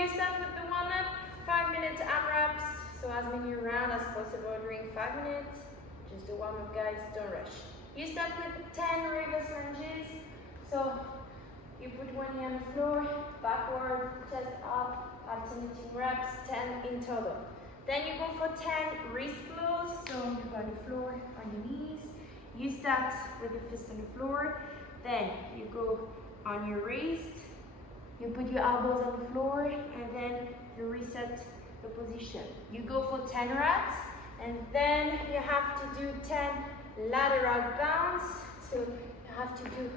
you start with the warm-up, 5-minute AMRAPs, so as many rounds as possible during 5 minutes. Just do warm-up, guys, don't rush. You start with 10 reverse lunges, so you put one knee on the floor, backward, chest up, alternating reps, 10 in total. Then you go for 10 wrist flows, so you go on the floor, on your knees. You start with the fist on the floor, then you go on your wrist, you put your elbows on the floor, and then you reset the position. You go for 10 reps, and then you have to do 10 lateral bounce, so you have to do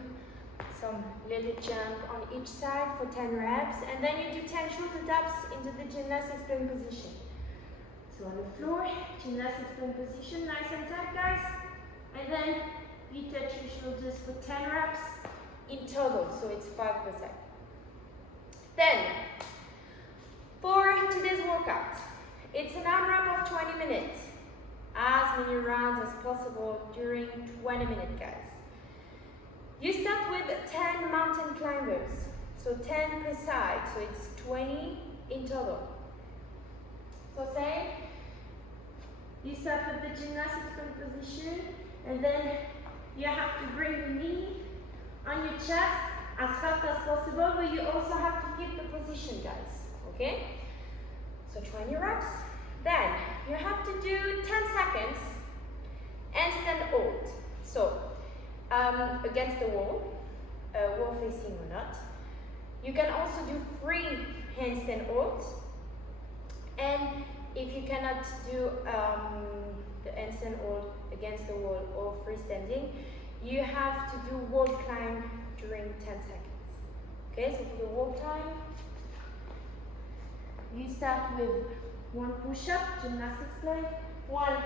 some little jump on each side for 10 reps, and then you do 10 shoulder taps into the gymnastics plank position. So on the floor, gymnastics plank position, nice and tight, guys, and then you touch your shoulders for 10 reps in total, so it's 5%. Then, for today's workout, it's an AMRAP of 20 minutes, as many rounds as possible during 20 minutes, guys. You start with 10 mountain climbers, so 10 per side, so it's 20 in total. So say, you start with the gymnastics plank position, and then you have to bring the knee on your chest as fast as possible, but you also have to keep the position, guys, okay? So 20 reps. Then you have to do 10 seconds handstand hold. So against the wall facing or not. You can also do 3 handstand holds. And if you cannot do the handstand hold against the wall or freestanding, you have to do wall climb during 10 seconds. Okay, so for the wall climb, you start with 1 push-up, gymnastics plank, 1,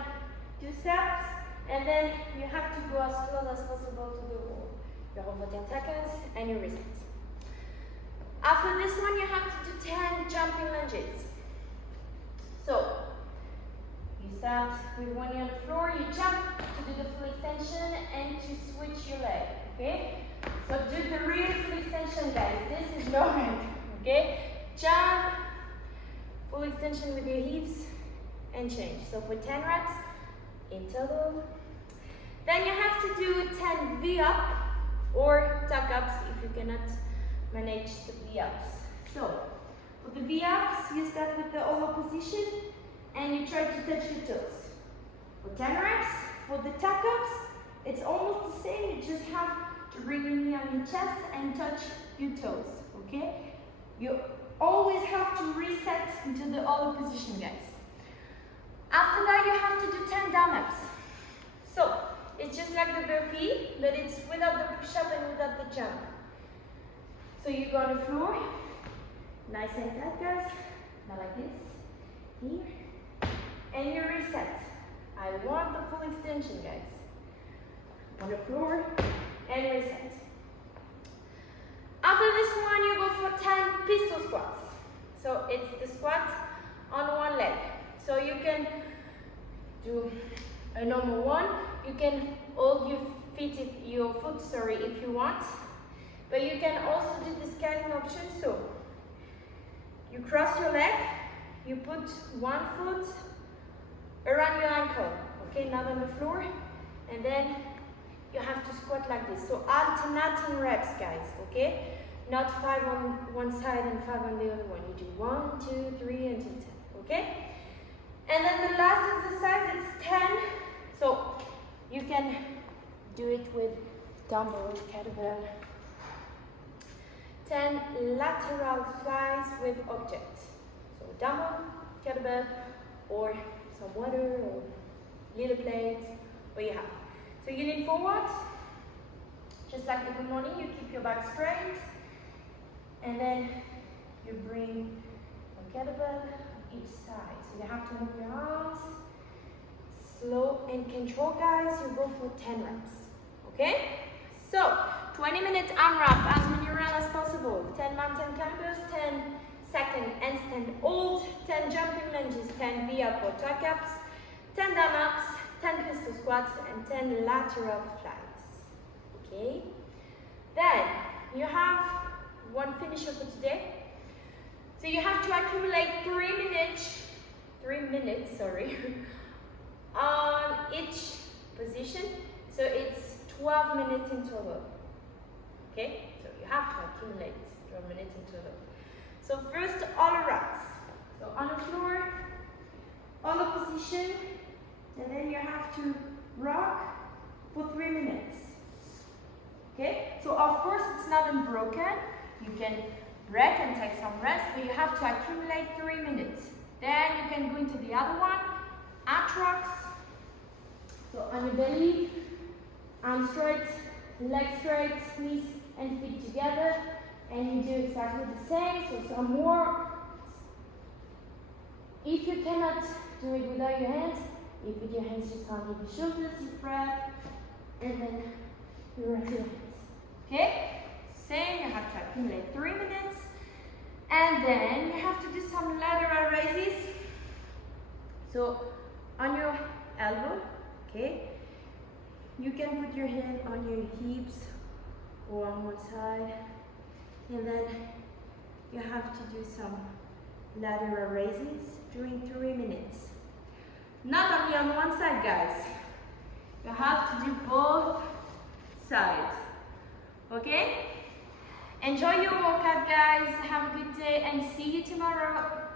2 steps, and then you have to go as close as possible to the wall. You hold for 10 seconds and you reset. After this one, you have to do 10 jumping lunges. So, you start with 1 knee on the floor, you jump to do the full extension and to switch your leg, okay? So do the real full extension, guys. This is loaded, okay? Jump, full extension with your hips, and change. So for 10 reps in total. Then you have to do 10 V-up or tuck-ups if you cannot manage the V-ups. So for the V-ups, you start with the oval position and you try to touch your toes. For 10 reps, for the tuck-ups, it's almost the same. You just have to bring your knee on your chest and touch your toes, okay? You always have to reset into the oval position, guys. After that, you have to do 10 down-ups. So it's just like the burpee, but it's without the push-up and without the jump. So you go on the floor, nice and tight, guys, not like this, here, and you reset. I want the full extension, guys. On the floor, and reset. After this one, you go for 10 pistol squats. So it's the squat on one leg. So you can do a normal one. You can hold your foot, if you want. But you can also do the scaling option. So you cross your leg, you put one foot around your ankle, okay, not on the floor, and then you have to squat like this. So alternating reps, guys, okay? Not 5 on one side and 5 on the other one. You do 1, 2, 3 until 10, okay? And then the last exercise is 10. So you can do it with dumbbell, kettlebell. 10 lateral flies with objects. So dumbbell, kettlebell, or some water, or little plates, what you have. So you lean forward, just like the good morning, you keep your back straight, and then you bring a kettlebell on each side. So you have to move your arms, slow and control, guys. You go for 10 reps, okay? So 20 minutes AMRAP, as many rounds as possible. 10 mountain climbers, 10 second handstand hold, 10 jumping lunges, 10 V-up or tuck-ups, 10 down-ups, 10 pistol squats, and 10 lateral flies, okay? Then you have one finisher for today. So you have to accumulate 3 minutes, sorry, on each position. So it's 12 minutes in total. Okay, so you have to accumulate 12 minutes in total. So first, all rocks. So on the floor, on the position, and then you have to rock for 3 minutes. Okay, so of course it's not unbroken. You can break and take some rest, but you have to accumulate 3 minutes. Then you can go into the other one, arch rocks. So on your belly, arms straight, legs straight, knees and feet together, and you do exactly the same. So some more. If you cannot do it without your hands, you put your hands just on your shoulders, you breath, and then you rest your hands. Okay? Same, you have to accumulate 3 minutes. And then you have to do some lateral raises. So on your elbow, okay, you can put your hand on your hips or on one side, and then you have to do some lateral raises during 3 minutes. Not only on one side, guys. You have to do both sides. Okay? Enjoy your workout, guys. Have a good day and see you tomorrow.